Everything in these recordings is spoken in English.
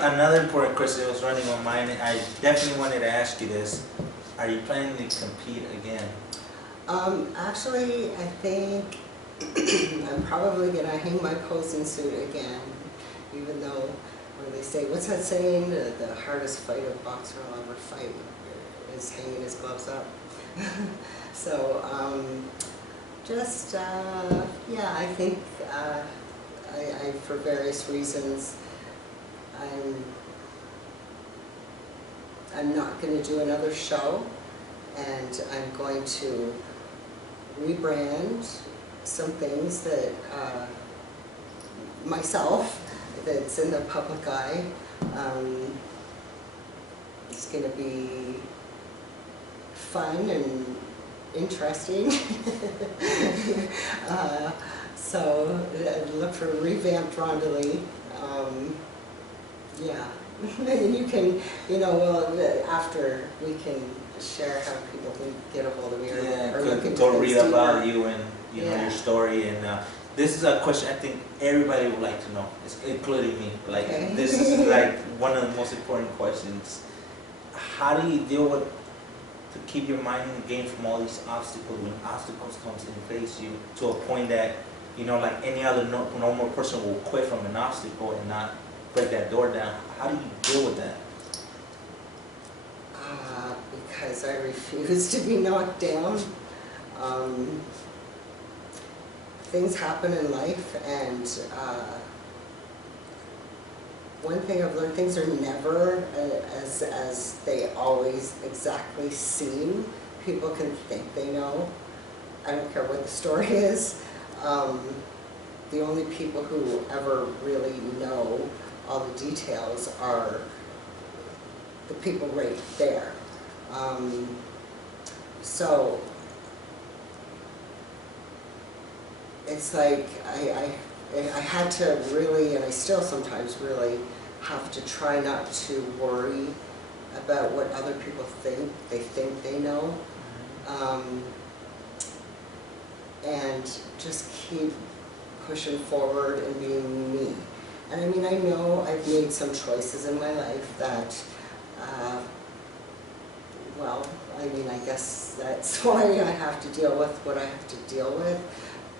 Another important question that was running on my mind, I definitely wanted to ask you this. Are you planning to compete again? Actually, I think I'm probably going to hang my posing suit again, even though when they say, what's that saying, the hardest fight a boxer will ever fight is hanging his gloves up. So, yeah, I think I, for various reasons, I'm not going to do another show, and I'm going to rebrand some things that myself that's in the public eye. It's going to be fun and interesting. So look for revamped RhondaLee. Yeah. And you can, well, after we can share how people can get a hold of me, or look into go read about deeper. you and your story. And this is a question I think everybody would like to know, including me. Like this is like one of the most important questions. How do you deal with to keep your mind in the game from all these obstacles when obstacles comes and face you to a point that like any other normal person will quit from an obstacle and not break that door down? How do you deal with that? Because I refuse to be knocked down. Things happen in life, and one thing I've learned, things are never as they always exactly seem. People can think they know. I don't care what the story is. The only people who ever really know all the details are the people right there. So it's like I had to really, and I still sometimes really have to try not to worry about what other people think. They think they know. And just keep pushing forward and being me. And I mean, I know I've made some choices in my life that, well, I mean, I guess that's why I have to deal with what I have to deal with.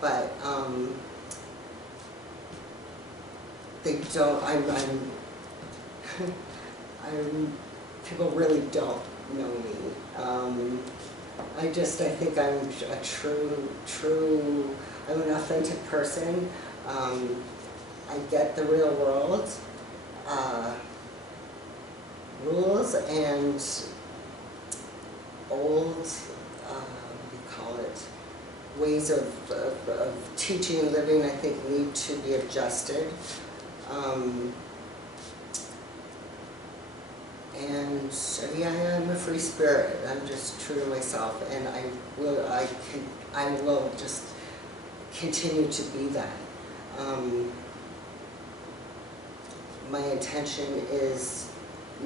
But they don't, people really don't know me. I think I'm a I'm an authentic person. I get the real world rules and old, what do you call it, ways of teaching and living, I think, need to be adjusted. And yeah, I'm a free spirit. I'm just true to myself, and I will just continue to be that. My intention is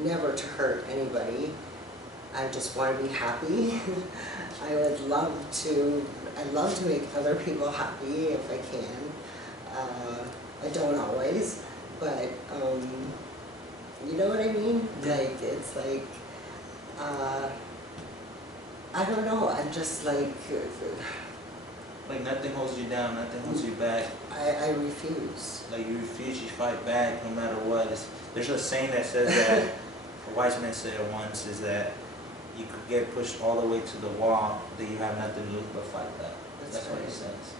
never to hurt anybody. I just want to be happy. I'd love to make other people happy if I can. I don't always, but you know what I mean? Like, it's like, I don't know, I'm just like nothing holds you down, nothing holds you back. I refuse. Like you refuse, you fight back no matter what. There's a saying that says that, a wise man said it once, is that you could get pushed all the way to the wall, that you have nothing to lose but fight back. That's what he says.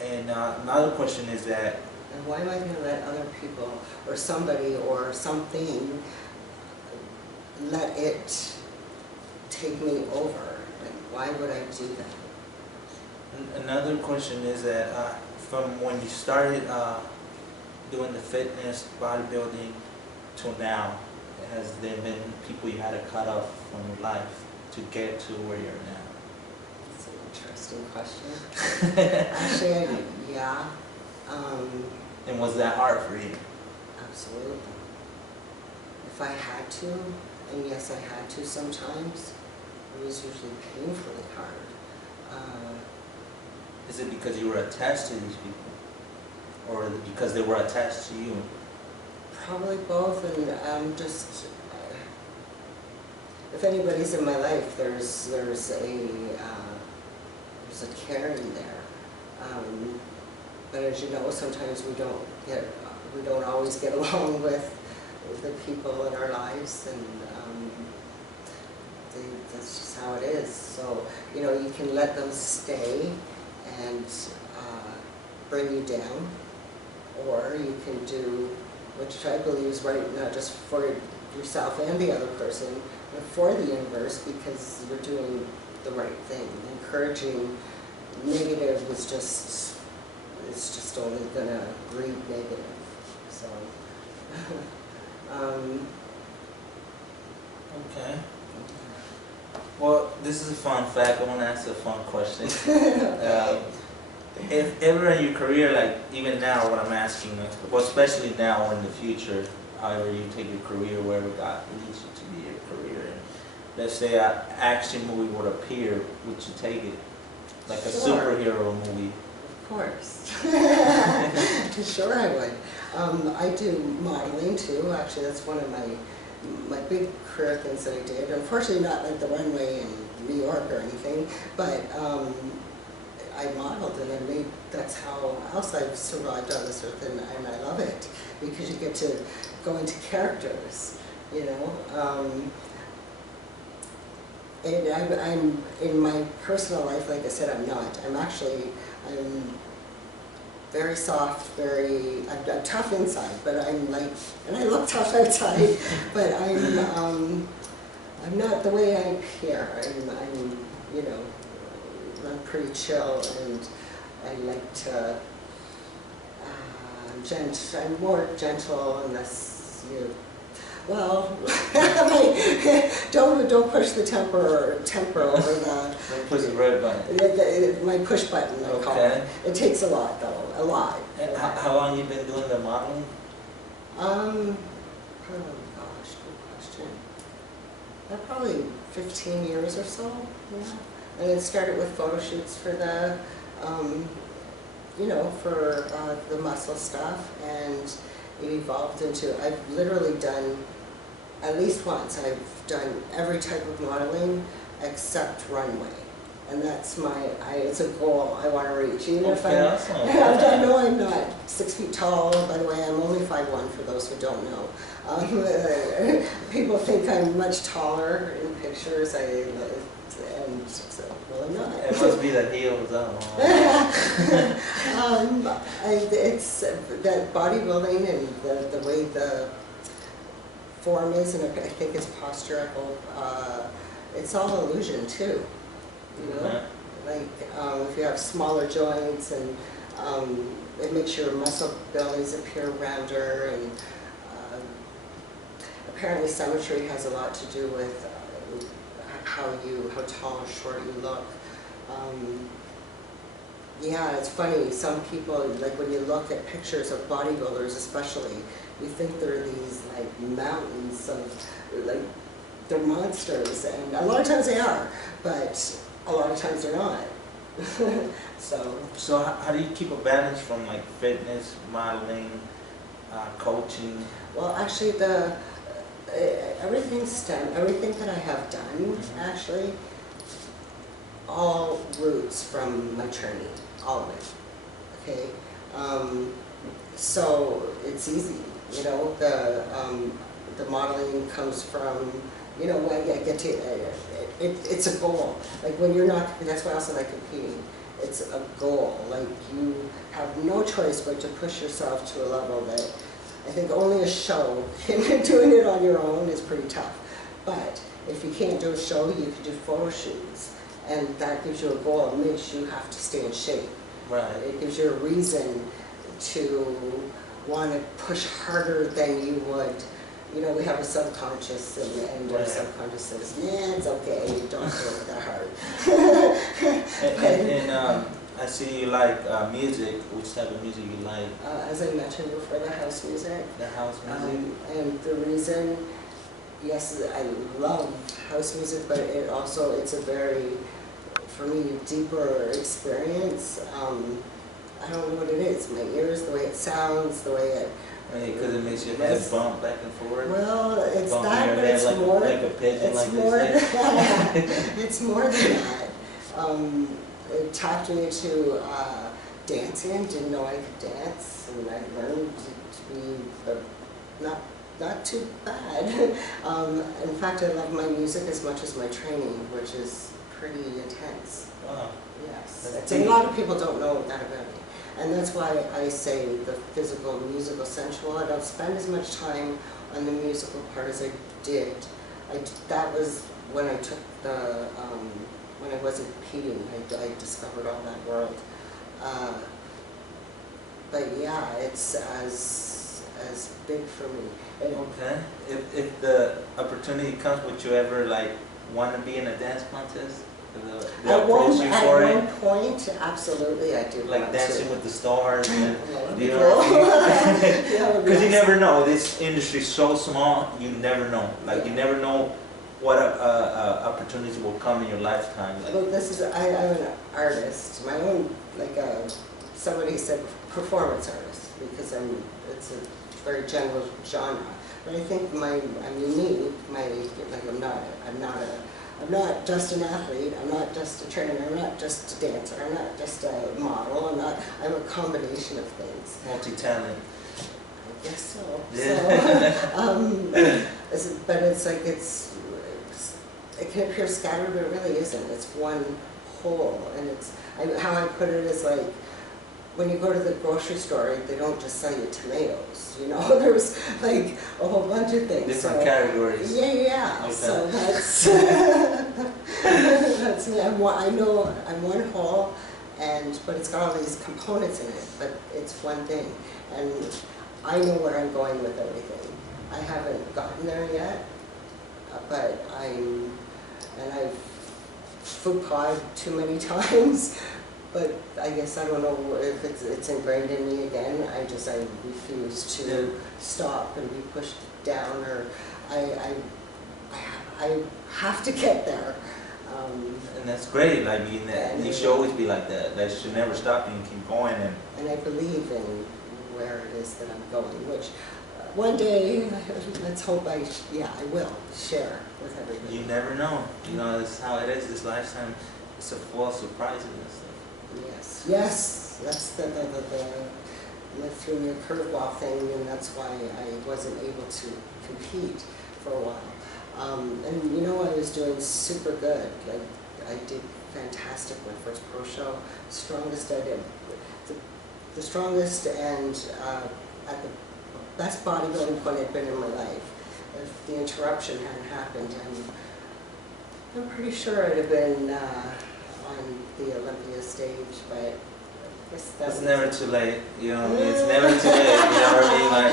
Right. And another question is that, and why am I going to let other people, or somebody, or something, let it take me over? Like, why would I do that? Another question is that from when you started doing the fitness, bodybuilding, till now, has there been people you had to cut off from your life to get to where you're now? That's an interesting question. Actually, yeah. And was that hard for you? Absolutely. If I had to, and yes, I had to sometimes, it was usually painfully hard. Is it because you were attached to these people? Or because they were attached to you? Probably both, and just if anybody's in my life, there's a caring there. But as you know, sometimes we don't always get along with the people in our lives, and that's just how it is. So, you know, you can let them stay and bring you down, or you can do which I believe is right, not just for yourself and the other person, but for the universe, because you're doing the right thing. Encouraging negative is just, it's just only gonna breed negative. So, okay. Well, this is a fun fact. I want to ask a fun question. If ever in your career, like even now, what I'm asking, well, especially now or in the future, however you take your career, wherever God leads you to be your career, and let's say an action movie would appear, would you take it? Like a superhero movie? Of course. Sure I would. I do modeling too. Actually, that's one of my big career things that I did. Unfortunately, not like the runway in New York or anything, but I modeled, and I made, that's how else I've survived on this earth, and I love it, because you get to go into characters, you know. And I'm in my personal life, like I said, I'm not. I'm very soft, I'm tough inside, but I'm like, and I look tough outside, but I'm not the way I appear. I'm, you know, I'm pretty chill, and I like to, I'm more gentle, and less, you know, well, don't push the temper over the. Don't push the red button. My push button, I call it. It takes a lot, though, a lot. And how long you been doing the modeling? Oh gosh, good question. Probably 15 years or so. Yeah. And it started with photo shoots for the, you know, for the muscle stuff, and it evolved into, I've literally done, at least once, I've done every type of modeling except runway. And that's it's a goal I want to reach. Even if awesome. I know I'm not 6 feet tall. By the way, I'm only 5'1" for those who don't know. People think I'm much taller in pictures. And so, well, I'm not. It must be the heels, it's that bodybuilding and the way the form is, and I think it's postural. It's all illusion too, you know. Like if you have smaller joints, and it makes your muscle bellies appear rounder, and apparently symmetry has a lot to do with how tall or short you look. Yeah, it's funny, some people, like when you look at pictures of bodybuilders especially, you think they're these like mountains of, like, they're monsters, and a lot of times they are, but a lot of times they're not. So how do you keep a balance from like fitness, modeling, coaching? Well, actually everything that I have done, actually, all roots from my training, all of it, okay? So it's easy, you know, the modeling comes from, you know, when I get to, it's a goal. Like when you're not, that's why I also like competing. It's a goal, like you have no choice but to push yourself to a level that I think only a show, doing it on your own is pretty tough. But if you can't do a show, you can do photo shoots. And that gives you a goal. It makes you have to stay in shape. Right. It gives you a reason to want to push harder than you would. You know, we have a subconscious, and our subconscious says, "Yeah, it's okay, don't work that hard." and I see you like music. Which type of music you like? As I mentioned before, the house music. The house music. And the reason, yes, I love house music, but it's a very, for me, deeper experience. I don't know what it is. My ears, the way it sounds, the way it Because it makes your head bump back and forth. Well, it's Bump that, your but head it's like more. like a pigeon, It's like more. they say. It's more than that. It taught me to dancing. I didn't know I could dance, and I learned to be not too bad. In fact, I love my music as much as my training, which is pretty intense. Wow. Yes, That's a lot of people don't know that about me. And that's why I say the physical, musical, sensual. I don't spend as much time on the musical part as I did. That was when I took the, when I wasn't competing, I discovered all that world. But yeah, it's as big for me. Okay. If the opportunity comes, would you ever like want to be in a dance contest? At one point, absolutely, I do. Like Dancing with the Stars, and you know, because you never know. This industry is so small. You never know. Like you never know what opportunities will come in your lifetime. Like, well, this is I'm an artist. My own somebody said performance artist because it's a very general genre. But I think I'm unique. I'm not just an athlete, I'm not just a trainer, I'm not just a dancer, I'm not just a model, I'm a combination of things. multi-talent. I guess so. Yeah. So, but it's like it can appear scattered, but it really isn't. It's one whole, and how I put it is like, when you go to the grocery store, they don't just sell you tomatoes, you know, there's like a whole bunch of things. Different categories. Yeah. Okay. So that's, that's me. I know I'm one whole, but it's got all these components in it, but it's one thing. And I know where I'm going with everything. I haven't gotten there yet, but I've food pod too many times. But I guess I don't know if it's ingrained in me again. I refuse to stop and be pushed down, or I have to get there. And that's great. I mean, you should always be like that. That should never stop you and keep going. And I believe in where it is that I'm going, which one day, let's hope I will share with everybody. You never know. You know, that's how it is. This lifetime, it's a full of surprises and stuff. Yes, that's the threw me a curveball thing, and that's why I wasn't able to compete for a while. And you know, I was doing super good. Like I did fantastic my first pro show, strongest I did, the strongest and at the best bodybuilding point I'd been in my life. If the interruption hadn't happened, I'm pretty sure I'd have been on the Olympia stage, but I guess it's never too late, you know what I mean? It's never too late, you know what I mean? Like,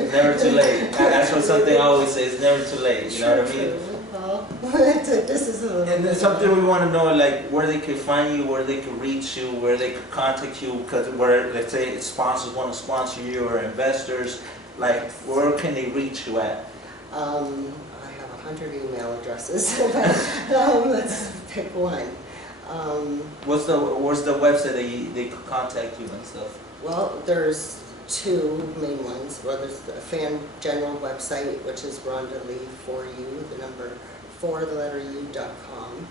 it's never too late. That's what something I always say, it's never too late, you know what I mean? Well, this is a and it's something we want to know, like, where they could find you, where they could reach you, where they could contact you, because where, let's say, sponsors want to sponsor you, or investors, like, where can they reach you at? I have 100 email addresses, let's pick one. What's the website that they could contact you and stuff? Well, there's two main ones. Well, there's the fan general website, which is RhondaLee for you, the number 4, the letter U.com.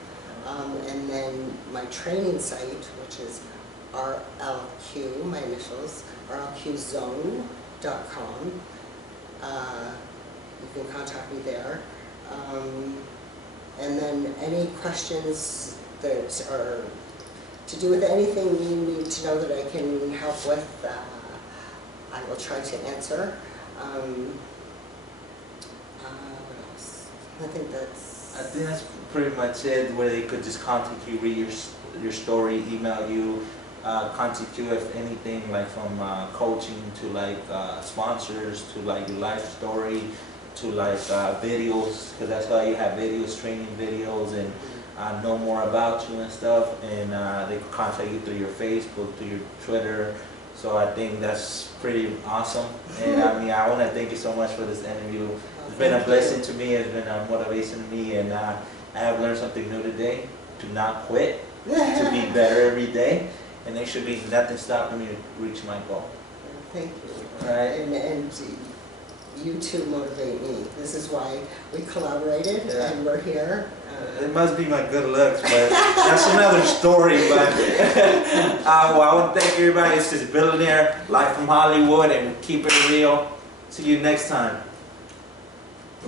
And then my training site, which is RLQ, my initials, RLQzone.com. You can contact me there. And then any questions that are to do with anything you need to know that I can help with, I will try to answer. What else? I think that's pretty much it, where they could just contact you, read your story, email you, contact you if anything, like from coaching to like sponsors to like your life story to like videos, because that's why you have videos, training videos, and know more about you and stuff, and they can contact you through your Facebook, through your Twitter. So I think that's pretty awesome. And I mean, I want to thank you so much for this interview. It's been a blessing to me. It's been a motivation to me, and I have learned something new today. To not quit, to be better every day, and there should be nothing stopping me to reach my goal. Thank you. Right. And you two motivate me. This is why we collaborated and we're here. It must be my good looks, but that's another story. But well, I want to thank everybody. This is Billynair, live from Hollywood, and keep it real. See you next time.